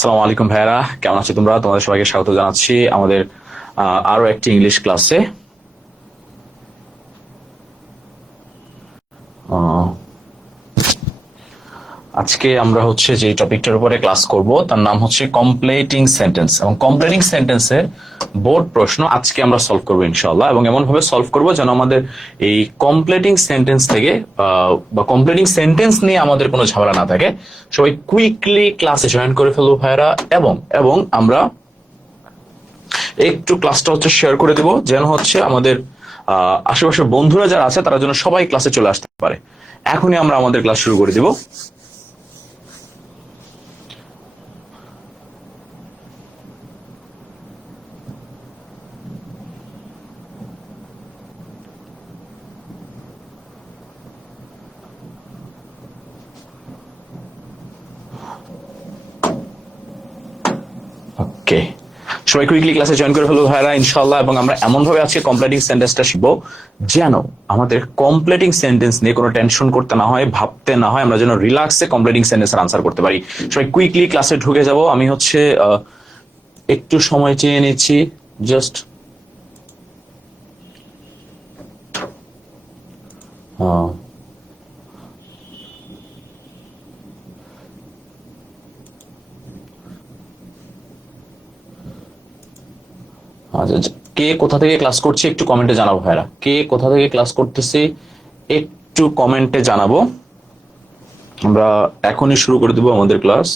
আসসালামু আলাইকুম ভাইয়ারা, কেমন আছো তোমরা? তোমাদের সবাইকে স্বাগত জানাচ্ছি আমাদের আরো একটি ইংলিশ ক্লাসে। আজকে আমরা হচ্ছে যে টপিকটার উপরে ক্লাস করব তার নাম হচ্ছে কমপ্লিটিং সেন্টেন্স, এবং কমপ্লিটিং সেন্টেন্সের বোর্ড প্রশ্ন আজকে আমরা সলভ করবো ইনশাআল্লাহ। এবং এমন ভাবে সলভ করব যেন আমাদের এই কমপ্লিটিং সেন্টেন্স থেকে বা কমপ্লিটিং সেন্টেন্স নিয়ে আমাদের কোনো ঝামেলা না থাকে। সবাই কুইকলি ক্লাসে জয়েন করে ফেলবো ভাইয়ারা, এবং এবং আমরা একটু ক্লাসটা হচ্ছে শেয়ার করে দেব যেন হচ্ছে আমাদের আশেপাশের বন্ধুরা যারা আছে তারা যেন সবাই ক্লাসে চলে আসতে পারে। এখনই আমরা আমাদের ক্লাস শুরু করে দিব। ওকে, সবাই কুইকলি ক্লাসে জয়েন করে ফেলবো ভাইরা ইনশাআল্লাহ। এবং আমরা এমন ভাবে আজকে কমপ্লিটিং সেন্টেন্সটা শিখবো যেন আমাদের কমপ্লিটিং সেন্টেন্স নিয়ে কোনো টেনশন করতে না হয়, ভাবতে না হয়, আমরা যেন রিল্যাক্সে কমপ্লিটিং সেন্টেন্সের আনসার করতে পারি। সবাই কুইকলি ক্লাসে ঢুকে যাব। আমি হচ্ছে একটু সময় চেয়ে নিচ্ছি, জাস্ট আচ্ছা, কে কোথা থেকে ক্লাস করছে একটু কমেন্টে জানাবো ভাইরা। কে কোথা থেকে ক্লাস করতেছে একটু কমেন্টে জানাবো। আমরা এখনই শুরু করে দেবো আমাদের ক্লাস।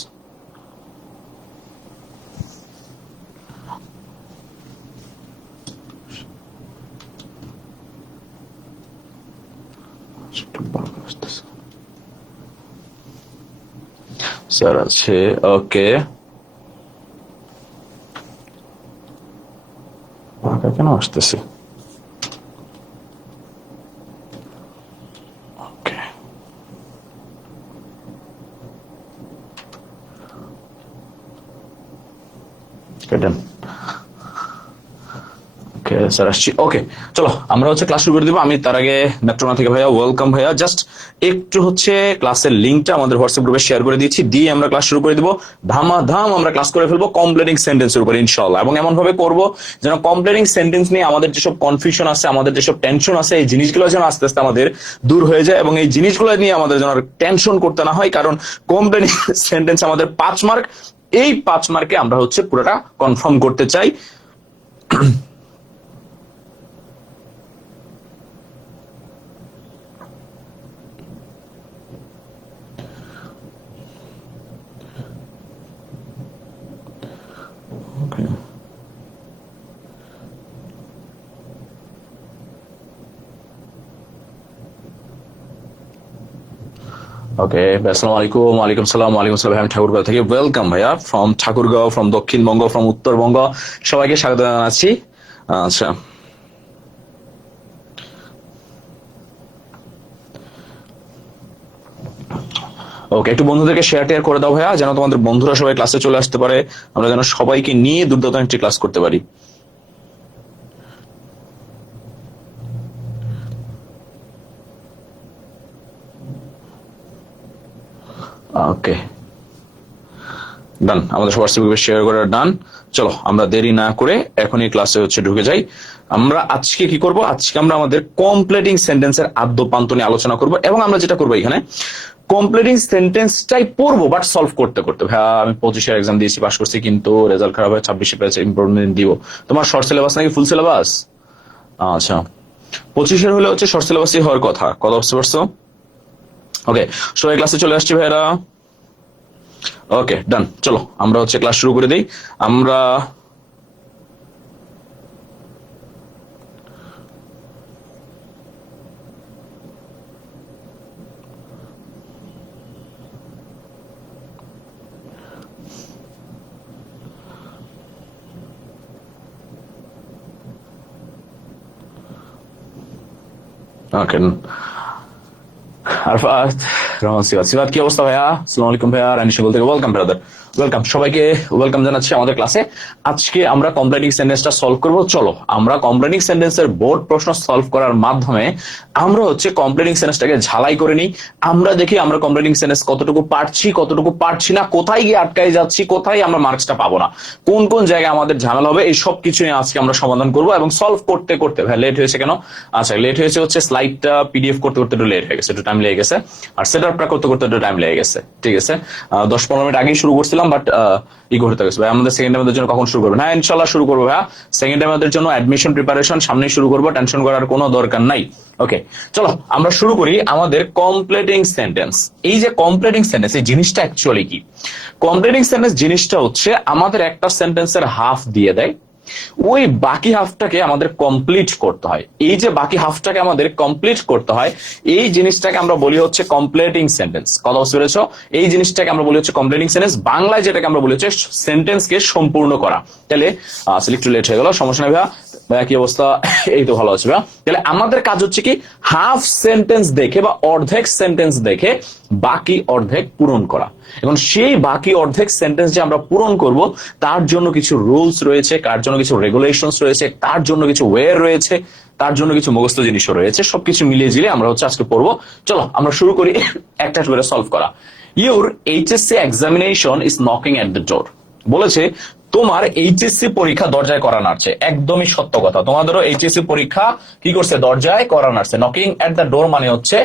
স্যার আছে, ওকে। কেন আসতেছে? ওকে, কেটেন। ওকে স্যার, আসছি। ওকে, চলো আমরা হচ্ছে ক্লাস শুরু করে দিব। আমি তার আগে মেট্রোনা থেকে ভাইয়া, ওয়েলকাম ভাইয়া। জাস্ট একটু হচ্ছে ক্লাসের লিঙ্কটা আমাদের হোয়াটসঅ্যাপ গ্রুপে শেয়ার করে দিয়েছি, দিয়ে আমরা ক্লাস শুরু করে দিব। ধামাধাম আমরা ক্লাস করে ফেলবো কমপ্লিটিং সেন্টেন্সের উপরে ইনশাআল্লাহ। এবং এমন ভাবে করবো যেন কমপ্লিটিং সেন্টেন্স নিয়ে আমাদের যেসব কনফিউশন আছে, আমাদের যেসব টেনশন আছে, এই জিনিসগুলো যেন আস্তে আস্তে আমাদের দূর হয়ে যায়। এবং এই জিনিসগুলো নিয়ে আমাদের যেন টেনশন করতে না হয়, কারণ কমপ্লিটিং সেন্টেন্স আমাদের 5 মার্ক। এই 5 মার্কে আমরা হচ্ছে পুরোটা কনফার্ম করতে চাই। ওকে, আসসালামু আলাইকুম। ওয়ালাইকুম সালাম। ওয়ালাইকুম সালাম। আমি ঠাকুরগাঁও থেকে, ওয়েলকাম ভাইয়া, from Thakurgaon, from Dakshinbanga, from Uttarbanga. সবাইকে স্বাগত জানাচ্ছি। আচ্ছা, ওকে, একটু বন্ধুদেরকে শেয়ার টেয়ার করে দাও ভাইয়া, যেন তোমাদের বন্ধুরা সবাই ক্লাসে চলে আসতে পারে, আমরা যেন সবাইকে নিয়ে দুর্দান্ত একটি ক্লাস করতে পারি। ওকে, ডান। আমাদের হোয়াটসঅ্যাপ গ্রুপে শেয়ার করা ডান। চলো আমরা দেরি না করে এখনই ক্লাসে হচ্ছে ঢুকে যাই। আমরা আজকে কি করব? আজকে আমরা আমাদের কমপ্লিটিং সেন্টেন্সের আদ্য প্রান্ত নিয়ে আলোচনা করব। এবং আমরা যেটা করবো এখানে, কমপ্লিটিং সেন্টেন্সটাই পড়বো বাট সলভ করতে করতে। ভাইয়া আমি 25-এর এক্সাম দিয়েছি, পাস করছি, কিন্তু রেজাল্ট খারাপ হয়। 26-এ পেয়েছে, ইম্প্রুভমেন্ট দিব। তোমার শর্ট সিলেবাস নাকি ফুল সিলেবাস? আচ্ছা, 25-এর হলে হচ্ছে শর্ট সিলেবাসই হওয়ার কথা। কথা বুঝতে পারছো? ওকে, সবাই ক্লাসে চলে আসছি ভাইরা। ওকে, ডান। চলো আমরা হচ্ছে ক্লাস শুরু করে দিই। আমরা ওকে, আরফাত রহমান সিবাত। সিবাত কি অবস্থা ভাইয়া? আসসালামু আলাইকুম ভাইয়া, রানী বল থেকে ওয়েলকাম ব্রাদার, ওয়েলকাম। সবাইকে ওয়েলকাম জানাচ্ছি আমাদের ক্লাসে। আজকে আমরা কমপ্লিটিং সেন্টেন্সটা সলভ করব। চলো আমরা কমপ্লিটিং সেন্টেন্সের বোর্ড প্রশ্ন সলভ করার মাধ্যমে আমরা হচ্ছে কমপ্লিটিং সেন্টেন্সটাকে ঝালাই করে নিই। আমরা দেখি আমরা কমপ্লিটিং সেন্টেন্স কতটুকু পারছি না, কোথায় গিয়ে আটকাই যাচ্ছি, কোথায় আমরা মার্কসটা পাবো না, কোন কোন জায়গায় আমাদের ঝামেলা হবে, এই সব কিছু নিয়ে আজকে আমরা সমাধান করবো। এবং সলভ করতে করতে ভাই লেট হয়েছে কেন? আচ্ছা লেট হয়েছে হচ্ছে স্লাইডটা পিডিএফ করতে করতে একটু লেট হয়ে গেছে, একটু টাইম লেগে গেছে, আর সেটআপটা করতে করতে একটু টাইম লেগে গেছে। ঠিক আছে, 10-15 মিনিট আগেই শুরু করছিলাম, বাট ই করতে গেছে ভাই। আমাদের সেকেন্ড টাইমের জন্য কখন শুরু করবেন? হ্যাঁ ইনশাল্লাহ শুরু করবো ভাইয়া। সেকেন্ড টাইমের জন্য অ্যাডমিশন প্রিপারেশন সামনে শুরু করবো, টেনশন করার কোনো দরকার নাই। ওকে চলো আমরা শুরু করি আমাদের কমপ্লিটিং সেন্টেন্স। এই যে কমপ্লিটিং সেন্টেন্স এই জিনিসটা অ্যাকচুয়ালি কি? কমপ্লিটিং সেন্টেন্স জিনিসটা হচ্ছে আমাদের একটা সেন্টেন্সের হাফ দিয়ে দেয়, ওই বাকি হাফটাকে আমাদের কমপ্লিট করতে হয়। এই যে বাকি হাফটাকে আমাদের কমপ্লিট করতে হয়, এই জিনিসটাকে আমরা বলি হচ্ছে কমপ্লিটিং সেন্টেন্স। কথা বুঝতে পেরেছো? এই জিনিসটাকে আমরা বলি হচ্ছে কমপ্লিটিং সেন্টেন্স। বাংলায় যেটাকে আমরা বলি হচ্ছে সেন্টেন্সকে সম্পূর্ণ করা। তাহলে একটু লেট হয়ে গেল, সমস্যা নেই ভাইয়া। ভাইয়া কি অবস্থা? এই তো ভালো আছে ভাইয়া। তাহলে আমাদের কাজ হচ্ছে কি, হাফ সেন্টেন্স দেখে বা অর্ধেক সেন্টেন্স দেখে বাকি অর্ধেক পূরণ করা। এখন সেই বাকি অর্ধেক সেন্টেন্স যে আমরা পূরণ করব, তার জন্য কিছু রুলস রয়েছে, তার জন্য কিছু রেগুলেশনস রয়েছে, তার জন্য কিছু ওয়ে রয়েছে, তার জন্য কিছু মুখস্থ জিনিসও রয়েছে। সবকিছু মিলিয়ে ঝিলিয়ে আমরা হচ্ছে আজকে পড়বো। চলো আমরা শুরু করি একটা করে সলভ করা। Your HSC examination is knocking at the door. বলেছে তোমার এইচএসসি পরীক্ষা দরজায় করা নাড়ছে। একদমই সত্য কথা, তোমাদেরও এইচএসসি পরীক্ষা কি করছে? দরজায় করা নাড়ছে। নকিং এট দ্য ডোর মানে হচ্ছে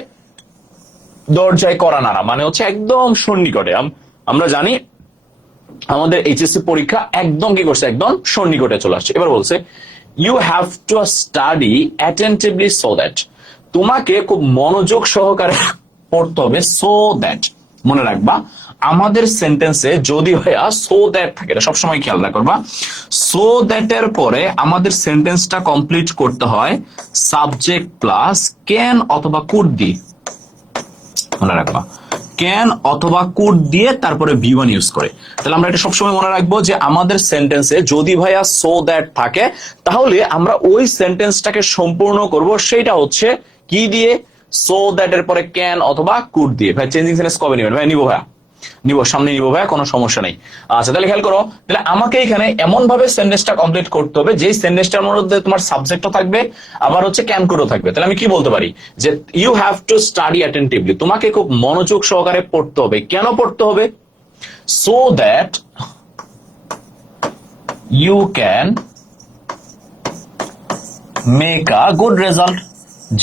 দরজায় করা নাড়া, মানে হচ্ছে একদম সন্নিকটে। আমরা জানি আমাদের এইচএসসি পরীক্ষা একদম কি করছে? একদম সন্নিকটে চলে আসছে। এবার বলছে you have to study attentively so that, তোমাকে খুব মনোযোগ সহকারে পড়তে হবে। সো দ্যাট মনে রাখবা, আমাদের সেন্টেন্সে যদি ভাইয়া সো দ্যাট থাকে, এটা সবসময় খেয়াল রাখবা। সো দ্যাট এর পরে আমাদের সেন্টেন্সটা কমপ্লিট করতে হয় সাবজেক্ট প্লাস ক্যান অথবা কুড দিয়ে। মনে রাখবা, ক্যান অথবা কুড দিয়ে তারপরে V1 ইউজ করে। তাহলে আমরা এটা সবসময় মনে রাখবো যে আমাদের সেন্টেন্সে যদি ভাইয়া সো দ্যাট থাকে, তাহলে আমরা ওই সেন্টেন্সটাকে সম্পূর্ণ করব, সেটা হচ্ছে কি দিয়ে? সো দ্যাট এর পরে ক্যান অথবা কুড দিয়ে। ভাই চেঞ্জিং সেন্টেন্স কবে নেবেন? ভাই নিবো ভাইয়া, নিবো, সামনে নিবো ভাইয়া, কোনো সমস্যা নেই। আচ্ছা তাহলে খেয়াল করো, তাহলে আমাকে এখানে এমন ভাবে সেন্টেন্সটা কমপ্লিট করতে হবে যে সেন্টেন্সটার মধ্যে তোমার সাবজেক্টও থাকবে, আবার হচ্ছে ক্যান কোডও থাকবে। তাহলে আমি কি বলতে পারি যে you have to study attentively, তোমাকে খুব মনোযোগ সহকারে পড়তে হবে। কেন পড়তে হবে? So that you can make a good result,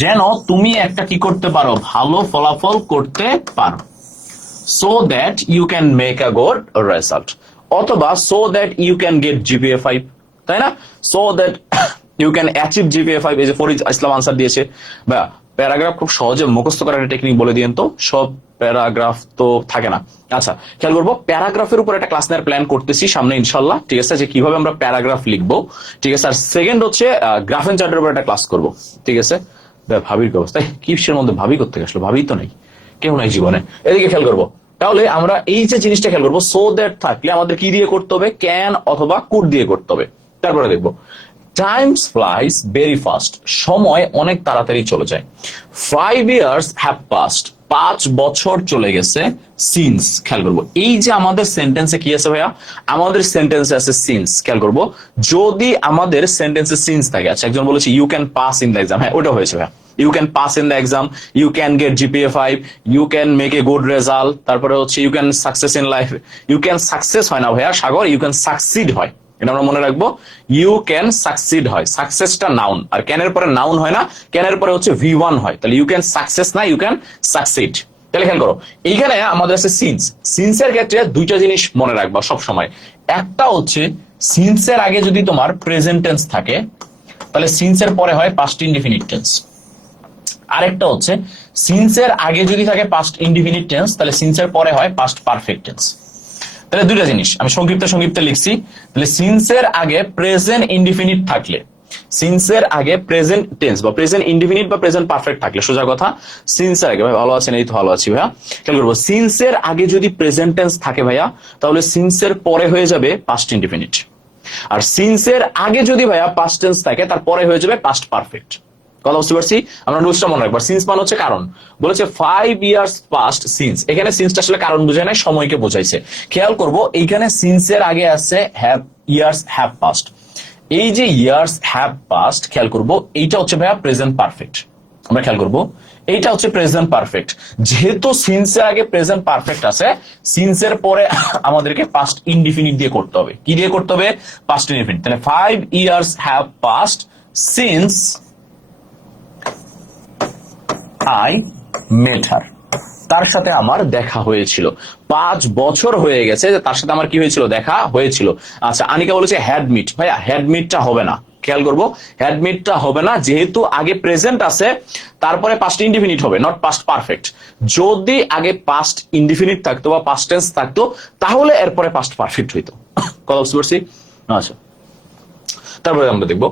যেন তুমি একটা কি করতে পারো? ভালো ফলাফল করতে পারো। So that you can make a good result, অথবা so that you can get GPA 5, তাই না? So that you can achieve GPA 5। এই যে ফরিদ ইসলাম আনসার দিয়েছে। বা প্যারাগ্রাফ খুব সহজে মুখস্থ করার টেকনিক বলে দিয়েন তো, সব প্যারাগ্রাফ তো থাকে না। আচ্ছা খেয়াল করবো, প্যারাগ্রাফের উপর একটা ক্লাস নেওয়ার প্ল্যান করতেছি সামনে ইনশাল্লাহ। ঠিক আছে, যে কিভাবে আমরা প্যারাগ্রাফ লিখবো। ঠিক আছে, আর সেকেন্ড হচ্ছে গ্রাফ এন্ড চার্টের উপর একটা ক্লাস করবো। ঠিক আছে, ভাবির কি অবস্থা? কিসের মধ্যে ভাবি করতে গেছিল? ভাবি তো নাই, কেউ নাই জীবনে। এদিকে খেয়াল করবো। তাহলে আমরা এই যে জিনিসটা খেয়াল করবো, সো দ্যাট থাকলে আমাদের কি দিয়ে করতে হবে? ক্যান অথবা কুড দিয়ে করতে হবে। তারপরে দেখবো টাইমস ফ্লাইজ ভেরি ফাস্ট, সময় অনেক তাড়াতাড়ি চলে যায়। 5 years হ্যাভ পাস্ট, 5 বছর চলে গেছে। সিন্স, খেয়াল করবো এই যে আমাদের সেন্টেন্সে কি আছে ভাইয়া? আমাদের সেন্টেন্সে আছে সিন্স। খেয়াল করবো, যদি আমাদের সেন্টেন্সে সিন্স থাকে, আচ্ছা একজন বলেছে you can pass in the exam, হ্যাঁ ওটা হয়েছে ভাইয়া। You can pass in the exam, you can get GPA 5, you can make a good result, তারপরে হচ্ছে you can success in life, you can success হয় না ভাইয়া সাগর, you can succeed হয়। এটা আমরা মনে রাখবো, you can succeed হয়। সাকসেসটা নাউন, আর ক্যানের পরে নাউন হয় না, ক্যানের পরে হচ্ছে V1 হয়। তাহলে you can success না, you can succeed। তাহলে খেয়াল করো, এইখানে আমাদের আছে সিন্স। সিন্সের ক্ষেত্রে দুইটা জিনিস মনে রাখবা সব সময়। একটা হচ্ছে সিন্সের আগে যদি তোমার প্রেজেন্ট টেন্স থাকে, তাহলে সিন্সের পরে হয় পাস্ট ইনডিফিনিট টেন্স। আরেকটা হচ্ছে সিন্সের আগে যদি থাকে পাস্ট ইনডিফিনিট টেন্স, তাহলে সিন্সের পরে হয় পাস্ট পারফেক্ট টেন্স। তাহলে দুইটা জিনিস আমি সংক্ষিপ্তে লিখছি। তাহলে সিন্সের আগে প্রেজেন্ট ইনডিফিনিট থাকলে, সিন্সের আগে প্রেজেন্ট টেন্স বা প্রেজেন্ট ইনডিফিনিট বা প্রেজেন্ট পারফেক্ট থাকলে, সোজা কথা সিন্সের আগে, ভাই ভালো আছেন? এই তো ভালো আছি ভাইয়া। খেয়াল করবো, সিন্সের আগে যদি প্রেজেন্ট টেন্স থাকে ভাইয়া, তাহলে সিন্সের পরে হয়ে যাবে পাস্ট ইনডিফিনিট। আর সিন্সের আগে যদি ভাইয়া পাস্ট টেন্স থাকে, তারপরে হয়ে যাবে পাস্ট পারফেক্ট। কথা বুঝতে পারছি? আমরা রুলসটা মনে রাখবো। সিন্স মানে হচ্ছে কারণ। বলেছে 5 years past since, এখানে সিন্সটা আসলে কারণ বোঝায় না, সময়কে বোঝাইছে। খেয়াল করব এইখানে সিন্সের আগে আছে হ্যাভ, ইয়ার্স হ্যাভ পাস্ট। এই যে ইয়ার্স হ্যাভ পাস্ট, খেয়াল করব এইটা হচ্ছে ভাইয়া প্রেজেন্ট পারফেক্ট। আমরা খেয়াল করব এইটা হচ্ছে প্রেজেন্ট পারফেক্ট। যেহেতু সিন্সের আগে প্রেজেন্ট পারফেক্ট আছে, সিন্সের পরে আমাদেরকে পাস্ট ইনডিফিনিট দিয়ে করতে হবে। কি দিয়ে করতে হবে? Past indefinite. তাহলে 5 years have passed since I met her, তার সাথে আমার দেখা হয়েছিল। 5 বছর হয়ে গেছে তার সাথে আমার কি হয়েছিল? দেখা হয়েছিল। আচ্ছা, আনিকা বলেছে হ্যাডমিট। ভাইয়া হ্যাডমিটটা হবে না, খেয়াল করবো হ্যাডমিটটা হবে না, যেহেতু আগে প্রেজেন্ট আছে তারপরে পাস্ট ইনডিফিনিট হবে, নট পাস্ট পারফেক্ট। যদি আগে পাস্ট ইনডিফিনিট থাকতো বা পাস্ট টেন্স থাকতো তাহলে এরপরে পাস্ট পারফেক্ট হইতো। কথা বুঝতে পারছি? আচ্ছা, তারপরে আমরা দেখবো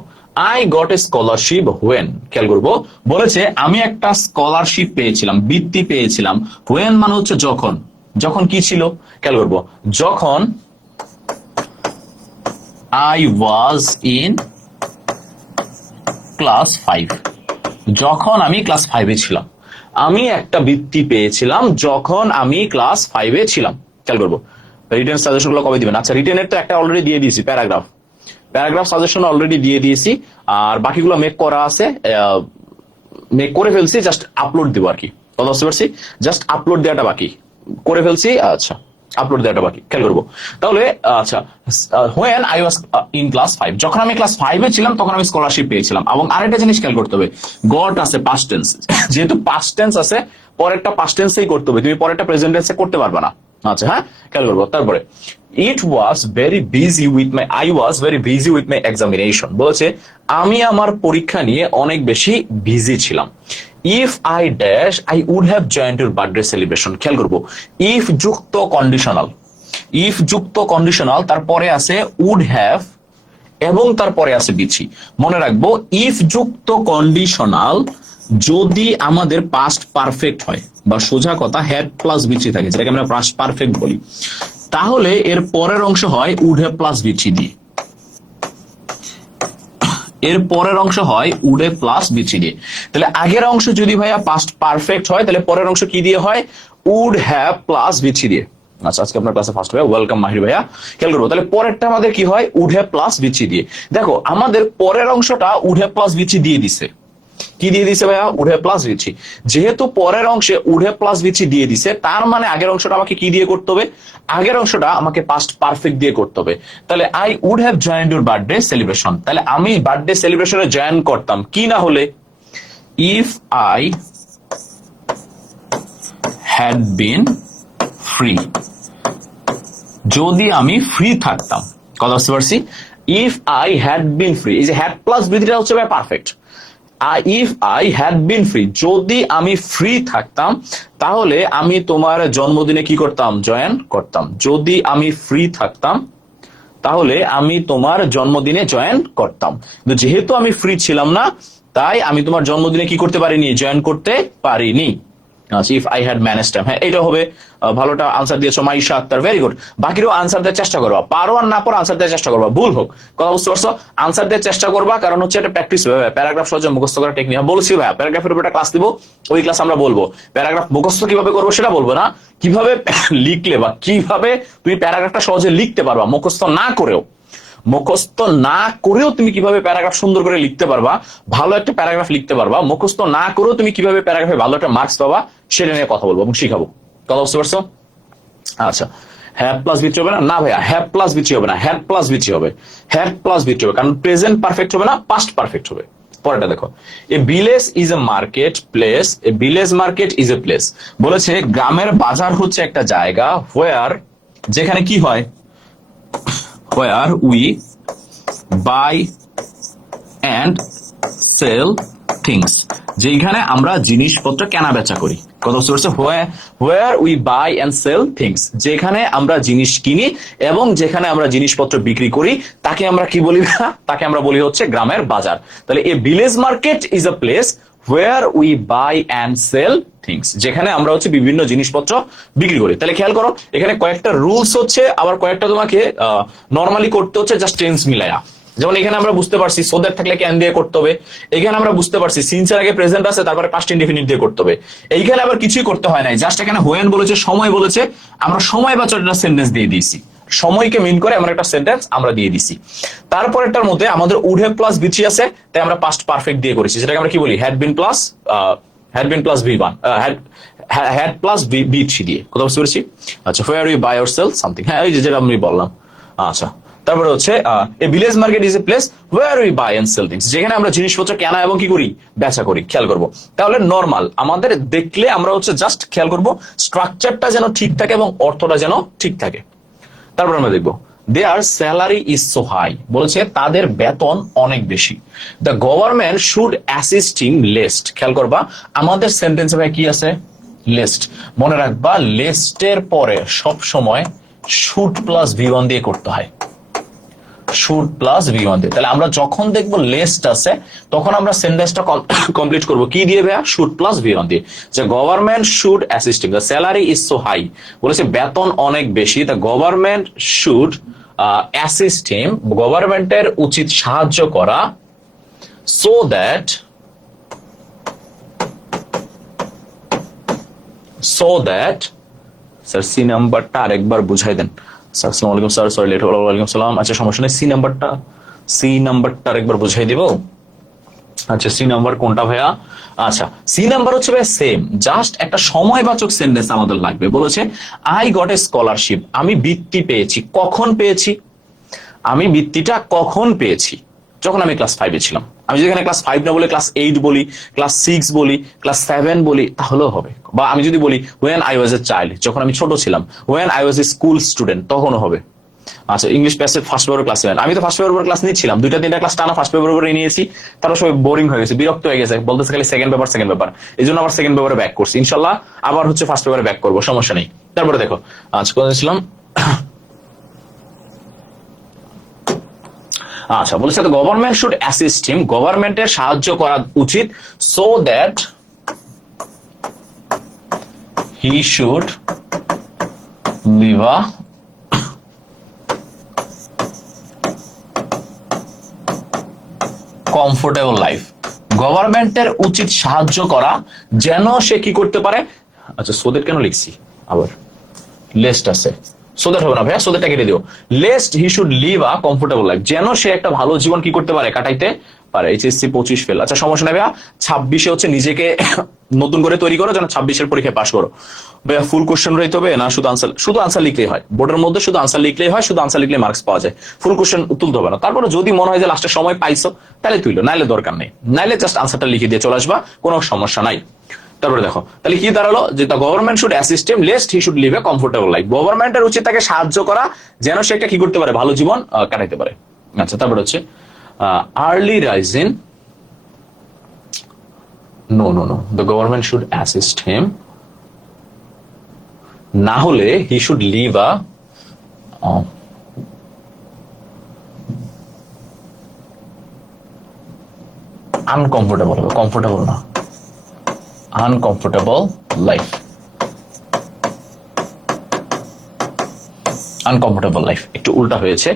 I got a scholarship when. খেয়াল করবো বলেছে আমি একটা স্কলারশিপ পেয়েছিলাম, বৃত্তি পেয়েছিলাম। হোয়েন মানে হচ্ছে যখন। যখন কি ছিল? খেয়াল করবো যখন আই ওয়াজ ইন ক্লাস 5, যখন আমি ক্লাস 5-এ ছিলাম। আমি একটা বৃত্তি পেয়েছিলাম যখন আমি ক্লাস 5-এ ছিলাম। খেয়াল করবো রিটেন সাজেশন গুলো কবে দিবেন? আচ্ছা, রিটেনের তো একটা অলরেডি দিয়ে দিয়েছি, প্যারাগ্রাফ সাজেশন অলরেডি দিয়ে দিয়েছি, আর বাকিগুলো মেক করা আছে, মেক করে ফেলছি, জাস্ট আপলোড দেবো আর কি। কথা বুঝতে পারছি? জাস্ট আপলোড দেওয়াটা বাকি, করে ফেলছি। আচ্ছা, আপলোড দেওয়াটা বাকি। খেয়াল করবো তাহলে। আচ্ছা, when I was in class 5, যখন আমি ক্লাস 5-এ ছিলাম তখন আমি স্কলারশিপ পেয়েছিলাম। এবং আরেকটা জিনিস খেয়াল করতে হবে, গট আছে পাস্ট টেন্স, যেহেতু পাস্ট টেন্স আছে পরেরটা পাস্ট টেন্সেই করতে হবে, তুমি পরেরটা প্রেজেন্ট টেন্সে করতে পারবে না। আচ্ছা, হ্যাঁ, খেয়াল করবো। তারপরে I was very busy with my examination, বলছে আমি আমার পরীক্ষা নিয়ে অনেক বেশি বিজি ছিলাম। If I dash, I would have joined your birthday celebration. খেয়াল করবো if যুক্ত কন্ডিশনাল, তারপরে আছে would have এবং তারপরে আছে বিচি। মনে রাখবো if যুক্ত কন্ডিশনাল যদি আমাদের পাস্ট পারফেক্ট হয়, বা সোজা কথা হ্যাড প্লাস বিচি থাকে, যেটাকে আমরা পাস্ট পারফেক্ট বলি, তাহলে এর পরের অংশ হয় উড হ্যাভ প্লাস বিচি দিয়ে। এর পরের অংশ হয় উড হ্যাভ প্লাস বিচি দিয়ে। তাহলে আগের অংশ যদি ভাইয়া পাস্ট পারফেক্ট হয় তাহলে পরের অংশ কি দিয়ে হয়? উড হ্যাভ প্লাস বিচি দিয়ে। আচ্ছা, আজকে আপনার ক্লাসে ফার্স্ট ভাইয়া, ওয়েলকাম মাহির ভাইয়া। খেয়াল করবো তাহলে পরেরটা আমাদের কি হয়? উড হ্যাভ প্লাস বিচি দিয়ে। দেখো আমাদের পরের অংশটা উড হ্যাভ প্লাস বিচি দিয়ে দিছে। কি দিয়ে দিছে ভাইয়া? উড হ্যাভ প্লাস বিচি। যেহেতু পরের অংশে উড হ্যাভ প্লাস বিচি দিয়ে দিছে, তার মানে আগের অংশটা আমাকে কি দিয়ে করতে হবে? আগের অংশটা আমাকে পাস্ট পারফেক্ট দিয়ে করতে হবে। তাহলে I would have joined your birthday celebration, তাহলে আমি বার্থডে সেলিব্রেশনে জয়েন করতাম। কি না হলে? If I had been free, যদি আমি ফ্রি থাকতাম। কথা বুঝতে পারছি? If I had been free, এই যে হ্যাড প্লাস বিচিটা হচ্ছে ভাই perfect. If I had been free, যদি আমি ফ্রি থাকতাম তাহলে আমি তোমার জন্মদিনে কি করতাম? জয়েন করতাম। যদি আমি ফ্রি থাকতাম তাহলে আমি তোমার জন্মদিনে জয়েন করতাম। কিন্তু যেহেতু আমি ফ্রি ছিলাম না, তাই আমি তোমার জন্মদিনে কি করতে পারিনি? জয়েন করতে পারিনি। If I had manage time, হ্যাঁ এইটা হবে। ভালোটা আনসার দিয়েছো মাইশা আক্তার, ভেরি গুড। বাকিরও আনসার দেওয়ার চেষ্টা করবা, পারো আর না পারো আনসার দেওয়ার চেষ্টা করবা, ভুল হোক। কথা বুঝতে পারছো? আনসার দেওয়ার চেষ্টা করবা, কারণ হচ্ছে এটা প্র্যাকটিস হবে। প্যারাগ্রাফ সহজে মুখস্থ করার টেকনিক বলছি ভাইয়া, প্যারাগ্রাফের উপর একটা ক্লাস দিব, ওই ক্লাস আমরা বলবো। প্যারাগ্রাফ মুখস্থ কিভাবে করবো সেটা বলবো না, কিভাবে লিখলে বা কিভাবে তুমি প্যারাগ্রাফটা সহজে লিখতে পারবা মুখস্থ না করেও। মুখস্থ না করেও তুমি কিভাবে প্যারাগ্রাফ সুন্দর করে লিখতে পারবা, ভালো একটা প্যারাগ্রাফ লিখতে পারবা। মুখস্থ না করেও তুমি কিভাবে প্যারাগ্রাফে ভালো একটা মার্কস পাবা সেটা নিয়ে কথা বলবো এবং শিখাবো। কথা বুঝতে পারছো? আচ্ছা, হ্যাভ প্লাস বিচি হবে না? না ভাইয়া, হ্যাভ প্লাস বিচি হবে না, হ্যাড প্লাস বিচি হবে। হ্যাড প্লাস বিচি হবে, কারণ প্রেজেন্ট পারফেক্ট হবে না, পাস্ট পারফেক্ট হবে। পরেরটা দেখো, a village is a market place, A village market is a place. বলেছে গ্রামের বাজার হচ্ছে একটা জায়গা, হোয়ার, যেখানে কি হয়? where we buy and sell things, যেখানে আমরা জিনিসপত্র কেনা বেচা করি। কথা বুঝতে পারছো? where we buy and sell things, যেখানে আমরা জিনিস কিনি এবং যেখানে আমরা জিনিসপত্র বিক্রি করি, তাকে আমরা কি বলি? তাকে আমরা বলি হচ্ছে গ্রামের বাজার। তাহলে এ village market is a place where we buy and sell things, যেখানে আমরা হচ্ছে বিভিন্ন জিনিসপত্র বিক্রি করি। তাহলে খেয়াল করো এখানে কয়েকটা রুলস হচ্ছে, আবার কয়েকটা তোমাকে নরমালি করতে হচ্ছে, জাস্ট টেন্স মিলায়া। যেমন এখানে আমরা বুঝতে পারছি সো দ্যাট থাকলে ক্যান দিয়ে করতে হবে, এখানে আমরা বুঝতে পারছি সিন্স এর আগে প্রেজেন্ট আছে তারপরে পাস্ট ইনডেফিনিট দিয়ে করতে হবে। এইখানে আবার কিছুই করতে হয় নাই, জাস্ট এখানে হোয়েন বলেছে, সময় বলেছে, আমরা সময়বাচক একটা সেন্টেন্স দিয়ে দিয়েছি, সময়কে মিন করে আমরা একটা সেন্টেন্স আমরা দিয়ে দিছি। তারপরেরটার মধ্যে আমাদের উড হ্যাভ প্লাস বিচি আছে, তাই আমরা পাস্ট পারফেক্ট দিয়ে করেছি, সেটাকে আমরা কি বলি হ্যাড বিন প্লাস ভি1, হ্যাড প্লাস বিচি দিয়ে। কোথাও বুঝতে পেরেছি? আচ্ছা, where you buy or sell something, হ্যাঁ ওই যেটা আমি বললাম। আচ্ছা, তারপরে হচ্ছে a village market is a place where we buy and sell things, যেখানে আমরা জিনিসপত্র কেনা এবং কি করি, বেচা করি। খেয়াল করব, তাহলে নরমাল আমাদের দেখলে আমরা হচ্ছে জাস্ট খেয়াল করব স্ট্রাকচারটা যেন ঠিক থাকে এবং অর্থটা যেন ঠিক থাকে। তারপর আমরা দেখবো there salary is so high, বলেছে তাদের বেতন অনেক বেশি। The government should assist him lest. খেয়াল করবা আমাদের সেন্টেন্সে ভাই কি আছে, লেস্ট। মনে রাখবা লেস্টের পরে সব সময় শুড প্লাস ভি1 দিয়ে করতে হয়, শুড প্লাস ভি1 দিয়ে। তাহলে আমরা যখন দেখবো লেস্ট আছে তখন আমরা সেন্টেন্সটা কমপ্লিট করব কি দিয়ে ভাইয়া, শুড প্লাস ভি1 দিয়ে। যে government should assist him, the salary is so high, বলেছে বেতন অনেক বেশি। The government should assist him, গভর্নমেন্টের উচিত সাহায্য করা, সো দ্যাট স্যার সি নাম্বারটা আরেকবার বুঝাই দেন স্যার। আসসালামু আলাইকুম স্যার, সরি লেট হলো। ওয়ালাইকুম সালাম। আচ্ছা সমস্যা নেই, সি নাম্বারটা আরেকবার বুঝাই দিব। আচ্ছা সি নাম্বার কোনটা ভাইয়া? আচ্ছা সি নাম্বার হচ্ছে ভাই সেম, জাস্ট একটা সময়বাচক সেন্টেন্স আমাদের লাগবে। বলেছে আই গট এ স্কলারশিপ, আমি বৃত্তি পেয়েছি। কখন পেয়েছি? আমি বৃত্তিটা কখন পেয়েছি? যখন আমি ক্লাস 5-এ ছিলাম। আমি যদি এখানে ক্লাস 5 না বলে ক্লাস 8 বলি, ক্লাস 6 বলি, ক্লাস 7 বলি, তাহলেও হবে। বা আমি যদি বলি when I was a child, যখন আমি ছোট ছিলাম, when I was a school student, তখনও হবে। আচ্ছা English passage first paper class 7, আমি তো ফার্স্ট পেপার ক্লাস নিচ্ছিলাম, 2-3টা ক্লাস টানা ফার্স্ট পেপার উপরে নিয়েছি, তারপর সবাই বোরিং হয়ে গেছে, বিরক্ত হয়ে গেছে, বলতেছে খালি সেকেন্ড পেপার। এই জন্য আবার সেকেন্ড পেপারে ব্যাক করছি। ইনশাল্লাহ আবার হচ্ছে ফার্স্ট পেপারে ব্যাক করবো, সমস্যা নেই। তারপরে দেখো আজ কোথায় ছিলাম। আচ্ছা বলেছে গভর্নমেন্ট শুড অ্যাসিস্ট হিম, গভর্নমেন্টের সাহায্য করা উচিত, so that he should live a comfortable life. গভর্নমেন্টের উচিত সাহায্য করা যেন সে কি করতে পারে। আচ্ছা সো দ্যাট কেন লিখছি, আবার লেস্ট আছে, সো দ্যাট হবে না ভাইয়া, সো দ্যাটটা কেটে দিও। Lest he should live a comfortable life, যেন সে একটা ভালো জীবন কি করতে পারে, কাটাইতে পারে। এইচএসসি 25 ফেল, আচ্ছা সমস্যা নেই ভাইয়া, 26-এ হচ্ছে নিজেকে নতুন করে তৈরি করো যেন 26-এর পরীক্ষায় পাস করো। ভাইয়া ফুল কোশ্চেন রইতে হবে না শুধু আনসার লিখলেই হয়? বোর্ডের মধ্যে শুধু আনসার লিখলেই হয়, শুধু আনসার লিখলে মার্কস পাওয়া যায়, ফুল কোশ্চেন তুলতে হবে না। তারপরে যদি মনে হয় যে লাস্টে সময় পাইছো তাহলে তুইলো, নাইলে দরকার নেই, নাইলে জাস্ট আনসারটা লিখে দিয়ে চলে আসবা, কোনো সমস্যা নাই। তারপরে দেখো তাহলে কি দাঁড়ালো, যে the government should assist him lest he should live a comfortable life, গভর্নমেন্টের উচিত তাকে সাহায্য করা যেন সে একটা কি করতে পারে, ভালো জীবন কাটাইতে পারে। আচ্ছা তারপরে হচ্ছে early rising, no the government should assist him, না হলে he should live a uncomfortable, comfortable না, আনকমফোর্টেবল লাইফ, আনকমফোর্টেবল লাইফ একটু উল্টা হয়েছে।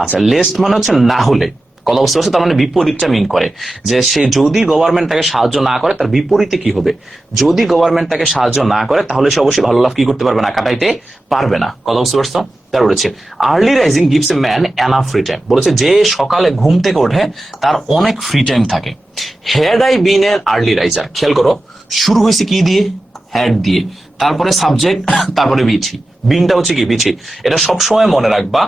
আচ্ছা লেস্ট মানে হচ্ছে না হলে, কথা বুঝতে পারছো, তার মানে বিপরীতটা মিন করে, যে সে যদি গভর্নমেন্ট তাকে সাহায্য না করে তার বিপরীতে কি হবে। যদি গভর্নমেন্ট তাকে সাহায্য না করে তাহলে সে অবশ্যই ভালো লাভ কি করতে পারবে না, কাটাইতে পারবে না। কথা বুঝতে পারছো? তার বলেছে early rising gives a man enough free time, বলেছে যে সকালে ঘুম থেকে ওঠে তার অনেক ফ্রি টাইম থাকে। Had I been N early raiser, খেয়াল করো শুরু হয়েছে কি দিয়ে, হ্যাড দিয়ে, তারপরে সাবজেক্ট, তারপরে বিচি, বিনটা হচ্ছে কি বিচি। এটা সবসময় মনে রাখবা,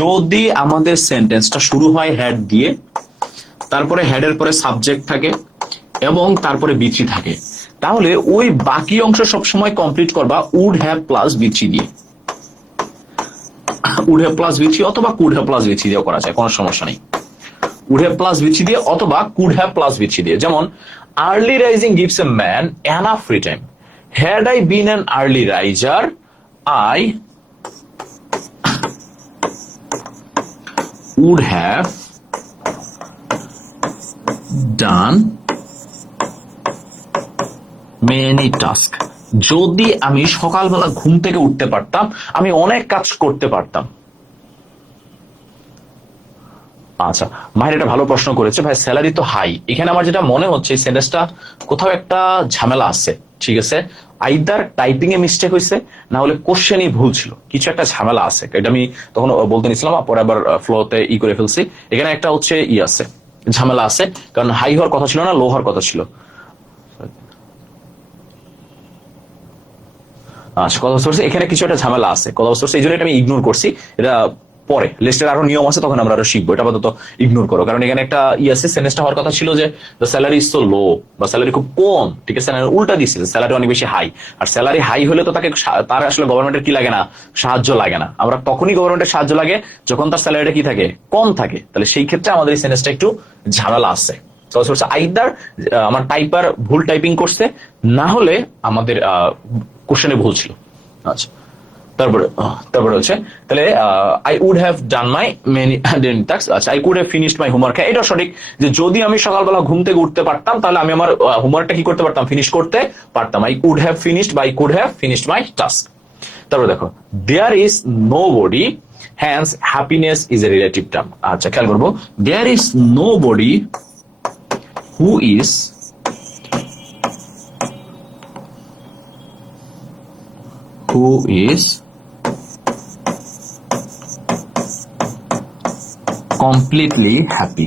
যদি আমাদের সেন্টেন্সটা শুরু হয় হ্যাড দিয়ে, তারপরে হ্যাডের পরে সাবজেক্ট থাকে এবং তারপরে বিচি থাকে, তাহলে ওই বাকি অংশ সবসময় কমপ্লিট করবা উড হ্যাভ প্লাস বিচি দিয়ে, উড হ্যাভ প্লাস বিচি অথবা কুড হ্যাভ প্লাস বিচি দিয়েও করা যায়, কোনো সমস্যা নেই। উড হ্যাভ প্লাস বিচি দিয়ে অথবা কুড হ্যাভ প্লাস বিচি দিয়ে। যেমন early rising gives a man enough free time, had I been an early riser I would have done many tasks, যদি আমি সকালবেলা ঘুম থেকে উঠতে পারতাম আমি অনেক কাজ করতে পারতাম। আচ্ছা, মাহির এটা ভালো প্রশ্ন করেছে ভাই, স্যালারি তো হাই। এখানে আমার যেটা মনে হচ্ছে এই সেন্টেন্সটা কোথাও একটা ঝামেলা আছে, ঠিক আছে? আইদার টাইপিং এ মিস্টেক হয়েছে, না হলে কোশ্চেনই ভুল ছিল, কিছু একটা ঝামেলা আছে। এটা আমি তখন বলতে নিছিলাম, পরে আবার ফ্লোতে করে ফেলছি। এখানে একটা হচ্ছে আছে, ঝামেলা আছে, কারণ হাই হওয়ার কথা ছিল না, লো হওয়ার কথা ছিল। আচ্ছা, কথা বুঝতে পারছি, এখানে কিছু একটা ঝামেলা আছে, কথা বুঝতে পারছি, এই জন্য এটা আমি ইগনোর করছি। এটা পরে লিস্টের আরো নিয়ম আছে, তখন আমরা আরো শিখবো। এটা আপাতত ইগনোর করো, কারণ এখানে একটা আছে, সেন্টেন্সটা হওয়ার কথা ছিল যে দ্য স্যালারি ইজ সো লো, বা স্যালারি খুব কম, ঠিক আছে? উল্টা দিচ্ছে, স্যালারি অনেক বেশি হাই। আর স্যালারি হাই হলে তো তাকে তার আসলে গভর্নমেন্টের কি লাগে না, সাহায্য লাগে না। আমরা তখনই গভর্নমেন্টের সাহায্য লাগে যখন তার স্যালারিটা কি থাকে, কম থাকে। তাহলে সেই ক্ষেত্রে আমাদের এই সেন্টেন্সটা একটু ঝামেলা আছে। আইদার আমার টাইপার ভুল টাইপিং করছে, না হলে আমাদের কোশ্চেনে ভুল ছিল। আচ্ছা, তারপরে হচ্ছে তাহলে I would have done my many task. আচ্ছা, I could have finished my homework, এটা সঠিক, যে যদি আমি সকালবেলা ঘুম থেকে উঠতে পারতাম তাহলে আমি আমার হোমওয়ার্কটা কি করতে পারতাম, ফিনিশ করতে পারতাম। আই কুড হ্যাভ ফিনিশড বা I could have finished my task. তারপরে দেখো, there is nobody, hence happiness is a relative term. আচ্ছা, খেয়াল করবো, there is nobody who is completely happy.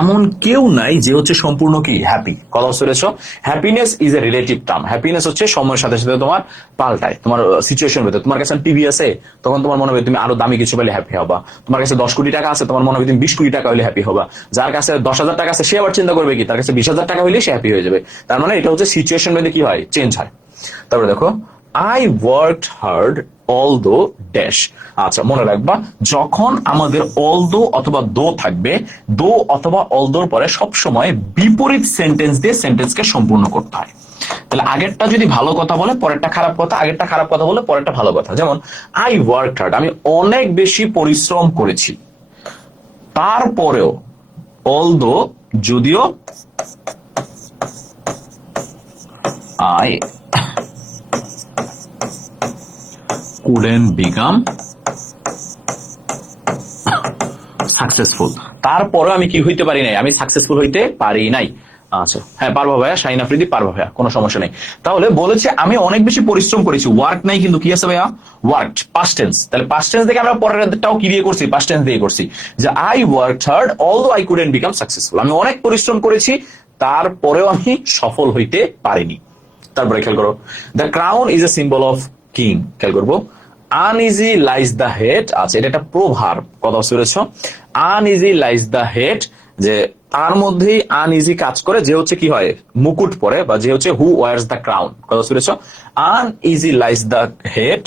এমন কেউ নাই যে হচ্ছে সম্পূর্ণ কি হ্যাপি। কথা বুঝতে পেরেছো? Happiness is a relative term. Happiness হচ্ছে সময়ের সাথে সাথে তোমার পাল্টায়, তোমার সিচুয়েশন ভেতরে। তোমার কাছে টিভি আছে, তখন তোমার মনে হবে তুমি আরো দামি কিছু পেলে হ্যাপি হবা। তোমার কাছে 10 কোটি টাকা আছে, তোমার মনে হবে তুমি 20 কোটি টাকা হলে হ্যাপি হবা। যার কাছে 10,000 টাকা আছে, সে আবার চিন্তা করবে কি তার কাছে 20,000 টাকা হলে সে হ্যাপি হয়ে যাবে। তার মানে এটা হচ্ছে সিচুয়েশন ভেদে কি হয়, চেঞ্জ হয়। তারপরে দেখো, I worked hard although dash. আচ্ছা, মনে রাখবা, যখন আমাদের অলদো অথবা দো থাকবে, দো অথবা অলদোর পরে সবসময় বিপরীত সেন্টেন্স দিয়ে সেন্টেন্সকে সম্পূর্ণ করতে হয়। তাহলে আগেরটা যদি ভালো কথা বলে পরেরটা খারাপ কথা, আগেরটা খারাপ কথা বলে পরেরটা ভালো কথা। যেমন আই ওয়ার্কড হার্ড, আমি অনেক বেশি পরিশ্রম করেছি, তারপরেও, অলদো যদিও, আই couldn't become successful, তারপরে আমি কি হইতে পারি নাই, আমি সাকসেসফুল হইতে পারি নাই। আচ্ছা, হ্যাঁ, পারবো ভাইয়া, শাহিন আফ্রিদি, পারবো ভাইয়া, কোনো সমস্যা নেই। তাহলে বলেছে আমি অনেক বেশি পরিশ্রম করেছি, ওয়ার্ক নাই, কিন্তু কি আছে ভাইয়া, ওয়ার্কড, পাস্ট টেন্স। তাহলে পাস্ট টেন্স দেখে আমরা পরেরটাও কি দিয়ে করছি, পাস্ট টেন্স দিয়ে করছি, যে I worked hard although I couldn't become successful, আমি অনেক পরিশ্রম করেছি, তারপরেও আমি সফল হইতে পারিনি। তারপরে খেয়াল করো, the crown is a symbol of king. খেয়াল করবো, আনইজি লাইজ দ্য হেড। আচ্ছা, এটা একটা প্রভাব, কথা বুঝতে পেরেছ? আনইজি লাইজ দ্য হেড, যে তার মধ্যেই আনইজি কাজ করে, যে হচ্ছে কি হয়, মুকুট পরে, বা যে হচ্ছে হু ওয়ার্স দ্য ক্রাউন। কথা বুঝতে পেরেছ? Uneasy lies the head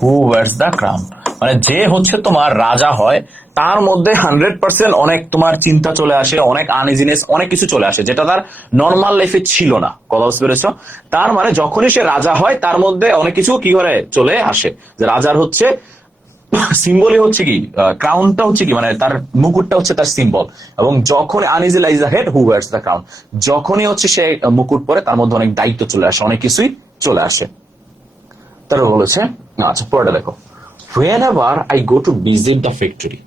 who wears the crown, মানে যে হচ্ছে তোমার রাজা হয়, তার মধ্যে 100% অনেক তোমার চিন্তা চলে আসে, অনেক আনইজিনেস, অনেক কিছু চলে আসে, যেটা তার নর্মাল লাইফে ছিল না। কথা বুঝতে পেরেছো? তার মানে যখনই সে রাজা হয়, তার মধ্যে অনেক কিছু কি করে চলে আসে, যে রাজার হচ্ছে সিম্বলই হচ্ছে কি, ক্রাউনটা হচ্ছে কি, মানে তার মুকুটটা হচ্ছে তার সিম্বল। এবং যখন uneasy lies the head who wears the crown, যখনই হচ্ছে সে মুকুট পরে, তার মধ্যে অনেক দায়িত্ব চলে আসে, অনেক কিছুই চলে আসে। তারপর বলেছে, আচ্ছা পরেটা দেখো, whenever I go to visit the factory,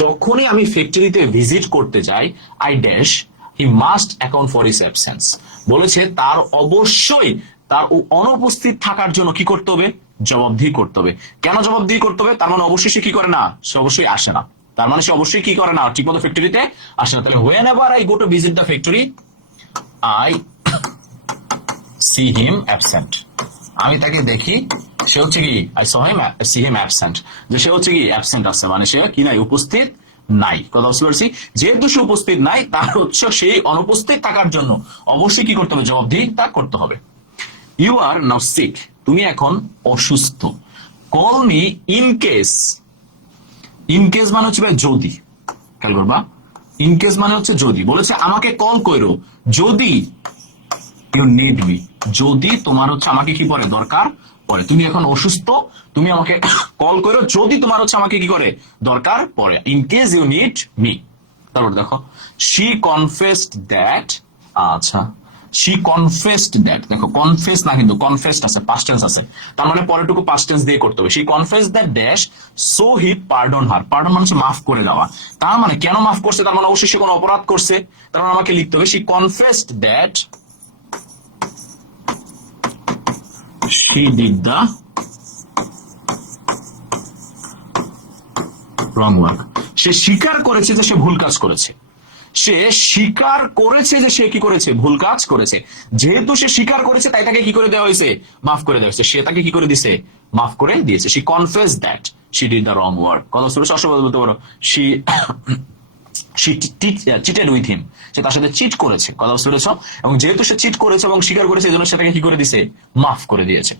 যখনই আমি ফ্যাক্টরিতে ভিজিট করতে যাই, I dash, he must account for his absence, বলেছে তার অবশ্যই তার অনুপস্থিত থাকার জন্য কি করতে হবে, জবাবদিহি করতে হবে। কেন জবাবদিহি করতে হবে? তার মানে অবশ্যই সে কি করে না, সে অবশ্যই আসে না। তার মানে সে অবশ্যই কি করে না, ঠিকমতো ফ্যাক্টরিতে আসে না। তাহলে whenever I go to visit the factory, I see him absent, আমি তাকে দেখি, সে হচ্ছে কি, I see him absent, যে সে হচ্ছে কি অ্যাবসেন্ট আছে, মানে সে কি নাই, উপস্থিত নাই। কথা বুঝতে পারছি? যেহেতু সে উপস্থিত নাই, তার হচ্ছে সেই অনুপস্থিত থাকার জন্য অবশ্যই কি করতে হবে, জবাবদিহি তা করতে হবে। ইউ আর নাও সিক, তুমি এখন অসুস্থ। Call me in case, in case মানে হচ্ছে ভাই যদি, খেয়াল করবা, ইন কেস মানে হচ্ছে যদি, বলেছে আমাকে কল করো যদি ইউ নিড মি, যদি তোমার হচ্ছে আমাকে কি করে, দরকার পড়ে। তুমি এখন অসুস্থ, তুমি আমাকে কল করো যদি তোমার হচ্ছে আমাকে কি করে, দরকার পড়ে, in case you need me. তারপর দেখো, শি কনফেসড দ্যাট, আচ্ছা she confessed that, দেখো কনফেস না কিন্তু কনফেসড আছে, পাস্ট টেন্স আছে, তার মানে পরেরটুকু পাস্ট টেন্স দিয়ে করতে হবে। she confessed that dash so he pardoned her, pardon মানে মাফ করে দেওয়া, তার মানে কেন মাফ করছে, তার মানে অবশ্যই সে কোনো অপরাধ করছে, তার মানে আমাকে লিখতে হবে she confessed that she did the wrong work, সে স্বীকার করেছে যে সে ভুল কাজ করেছে, সে স্বীকার করেছে যে সে কি করেছে, ভুল কাজ করেছে। যেহেতু সে স্বীকার করেছে তাই তাকে কি করে দেওয়া হয়েছে, মাফ করে দেওয়া হয়েছে, সে তাকে কি করে দিছে, মাফ করে দিয়েছে। she confessed that she did the wrong work, কথা বলতে পারো she চিটেড উইথ হিম, সে তার সাথে চিট করেছে, কথা বুঝতে পেরেছ, এবং যেহেতু সে চিট করেছে এবং স্বীকার করেছে এই জন্য সেটাকে কি করে দিছে, মাফ করে দিয়েছে।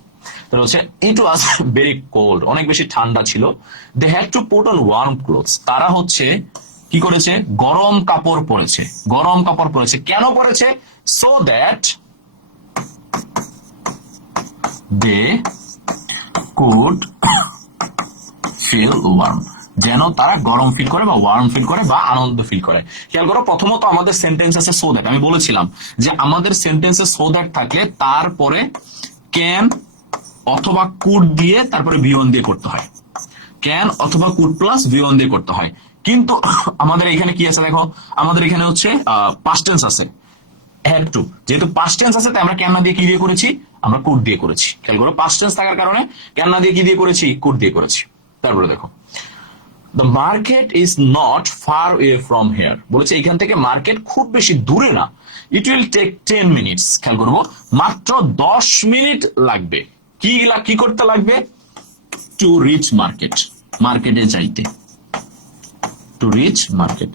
তাহলে হচ্ছে ইট ওয়াজ ভেরি কোল্ড, অনেক বেশি ঠান্ডা ছিল, they had to put on warm clothes, তারা হচ্ছে কি করেছে, গরম কাপড় পরেছে, গরম কাপড় পরেছে, কেন পরেছে, so that they could feel warm, যেন তারা গরম ফিল করে বা ওয়ার্ম ফিল করে বা আনন্দ ফিল করে। খেয়াল করো, প্রথমত আমাদের সেন্টেন্স আছে সো দ্যাট, আমি বলেছিলাম যে আমাদের সেন্টেন্সে সো দ্যাট থাকলে তারপরে ক্যান অথবা কুড দিয়ে তারপরে বিয়ন দিয়ে করতে হয়, ক্যান অথবা কুড প্লাস বিয়ন দিয়ে করতে হয়, কিন্তু আমাদের এখানে কি আছে দেখো, আমাদের এখানে হচ্ছে পাস্ট টেন্স আছে, হ্যাড টু, যেহেতু পাস্ট টেন্স আছে তাই আমরা ক্যান না দিয়ে কি দিয়ে করেছি, আমরা কুড দিয়ে করেছি। খেয়াল করো, পাস্ট টেন্স থাকার কারণে ক্যান না দিয়ে কি দিয়ে করেছি, কুড দিয়ে করেছি। তারপরে দেখো the market is not far away from here, বলেছে এখান থেকে মার্কেট খুব বেশি দূরে না, it will take 10 minutes, খেয়াল করবো মাত্র 10 মিনিট লাগবে, কি করতে লাগবে, to reach market, মার্কেটে যাইতে, to reach market,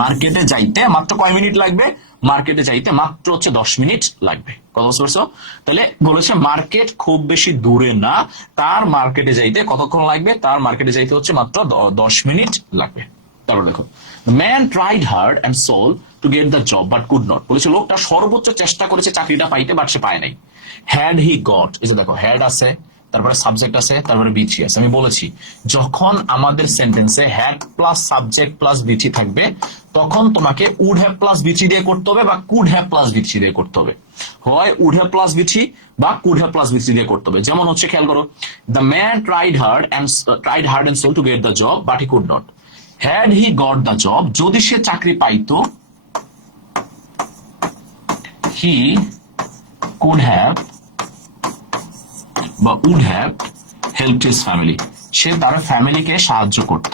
মার্কেটে যাইতে মাত্র কয় মিনিট লাগবে, মার্কেটে যাইতে মাত্র হচ্ছে 10 মিনিট লাগবে, কত বুঝছো। তাহলে বলেছে মার্কেট খুব বেশি দূরে না, তার মার্কেটে যাইতে কতক্ষণ লাগবে, তার মার্কেটে যাইতে হচ্ছে মাত্র 10 মিনিট লাগবে। তারপর দেখো man tried hard and soul to get the job but could not, বলেছে লোকটা সর্বোচ্চ চেষ্টা করেছে চাকরিটা পাইতে বাট সে পায় নাই। হ্যাড হি গট, এই যে দেখো হ্যাড আছে, তারপরে সাবজেক্ট আছে, তারপরে বিচি আছে। আমি বলেছি যখন আমাদের সেন্টেন্সে হ্যাড প্লাস সাবজেক্ট প্লাস বিচি থাকবে তখন তোমাকে উড হ্যাভ প্লাস বিচি দিয়ে করতে হবে বা কুড হ্যাভ প্লাস বিচি দিয়ে করতে হবে, হয় উড হ্যাভ প্লাস বিচি বা কুড হ্যাভ প্লাস বিচি দিয়ে করতে হবে। যেমন হচ্ছে খেয়াল করো, the man tried hard and soul to get the job but he could not, had he got the job, যদি সে চাকরি পাইতো, হি কুড হ্যাভ বা would have helped his family, সে তার ফ্যামিলিকে সাহায্য করত,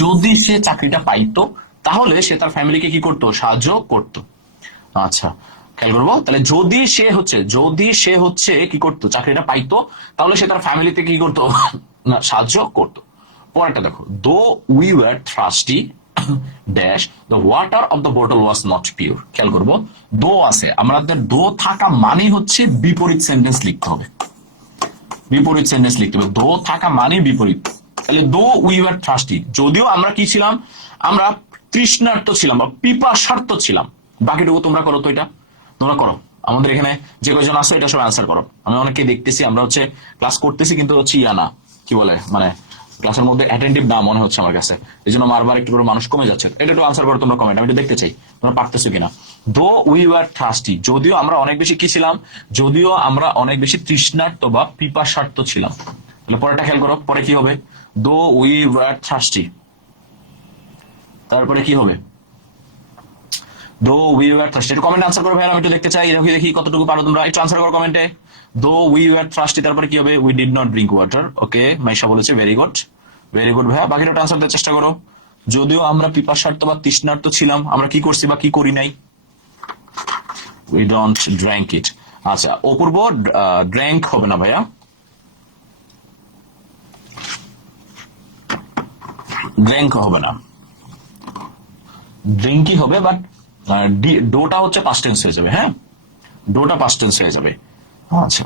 যদি সে চাকরিটা পাইতো তাহলে সে তার ফ্যামিলিকে কি করতো, সাহায্য করত। আচ্ছা খেয়াল করবো, তাহলে যদি সে হচ্ছে কি করতো, চাকরিটা পাইতো তাহলে সে তার ফ্যামিলিতে কি করতো, না সাহায্য করতো। পরেরটা দেখো, though we were thirsty dash the water of the bottle was not pure, খেয়াল করবো দো আছে, আমাদের দো থাকা মানে হচ্ছে বিপরীত সেন্টেন্স লিখতে হবে, বিপরীত সেন্টেন্স লিখতে হবে, দো থাকা মানে বিপরীত। তাহলে দো উই ওয়ার থ্রাস্টি, যদিও আমরা কি ছিলাম, আমরা তৃষ্ণার্ত ছিলাম বা পিপাসার্থ ছিলাম। বাকিটুকু তোমরা করো, তো এটা তোমরা করো, আমাদের এখানে যে কয়জন আছে এটা সব অ্যান্সার করো। আমি অনেককে দেখতেছি, আমরা হচ্ছে ক্লাস করতেছি কিন্তু হচ্ছে না কি বলে, মানে ক্লাসের মধ্যে অ্যাটেন্টিভ না মনে হচ্ছে আমার কাছে, এই জন্য বারবার একটু করে মানুষ কমে যাচ্ছে। এটা একটু আনসার করো তোমরা কমেন্ট, আমি একটু দেখতে চাই তোমরা পারতেছো কিনা। দো উই ওয়ার থ্রাস্টি, যদিও আমরা অনেক বেশি কি ছিলাম, যদিও আমরা অনেক বেশি তৃষ্ণার্ত বা পিপাসার্থ ছিলাম। তাহলে পরেরটা খেয়াল করো, পরে কি হবে, দো উই ওয়ার থ্রাস্টি, তারপরে কি হবে, দো উই ওয়ার থ্রাস্টি। একটু কমেন্ট আনসার করো ভাই, আমি একটু দেখতে চাই, দেখি কতটুকু পারো তোমরা, একটু আনসার করো কমেন্টে। দো উই ওয়ার থ্রাস্টি, তারপরে কি হবে, we did not drink water. Okay Maisha বলেছে ভেরি গুড, ভেরি গুড ভাইয়া। বাকিটা আনসার দেওয়ার চেষ্টা করো, যদিও আমরা পিপাসার্থ বা তৃষ্ণার্ত ছিলাম, আমরা কি করছি বা কি করি নাই, উই ডোন্ট ড্রাঙ্ক ইট। আচ্ছা অপূর্ব, ড্র্যাঙ্ক হবে না ভাইয়া, ড্র্যাঙ্ক হবে না, ড্রিঙ্কই হবে, বাট ডোটা হচ্ছে পাস্ট টেন্স হয়ে যাবে। হ্যাঁ ডোটা পাস্ট টেন্স হয়ে যাবে। আচ্ছা